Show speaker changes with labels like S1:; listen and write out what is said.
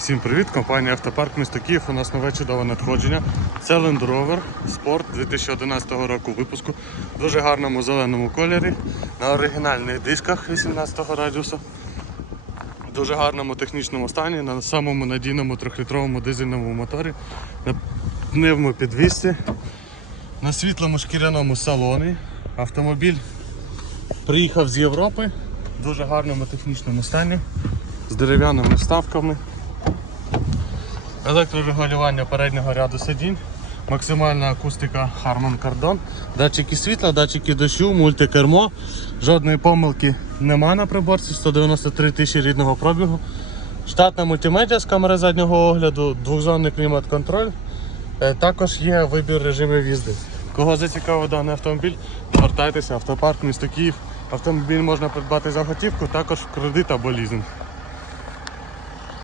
S1: Всім привіт, компанія Автопарк місто Київ. У нас нове чудове надходження. Це Land Rover Sport 2011 року випуску. В дуже гарному зеленому кольорі, на оригінальних дисках 18 радіусу. В дуже гарному технічному стані, на самому надійному трьохлітровому дизельному моторі, на пневмопідвісці, на світлому шкіряному салоні. Автомобіль приїхав з Європи в дуже гарному технічному стані, з дерев'яними вставками. Електрорегулювання переднього ряду сидінь, максимальна акустика Harman Kardon, датчики світла, датчики дощу, мультикермо. Жодної помилки нема на приборці, 193 тисячі рідного пробігу. Штатна мультимедіа з камери заднього огляду, двохзонний клімат-контроль. Е, Також є вибір режимів їзди. Кого зацікавив даний автомобіль, звертайтеся, автопарк місто Київ. Автомобіль можна придбати за готівку, також в кредит або лізинг.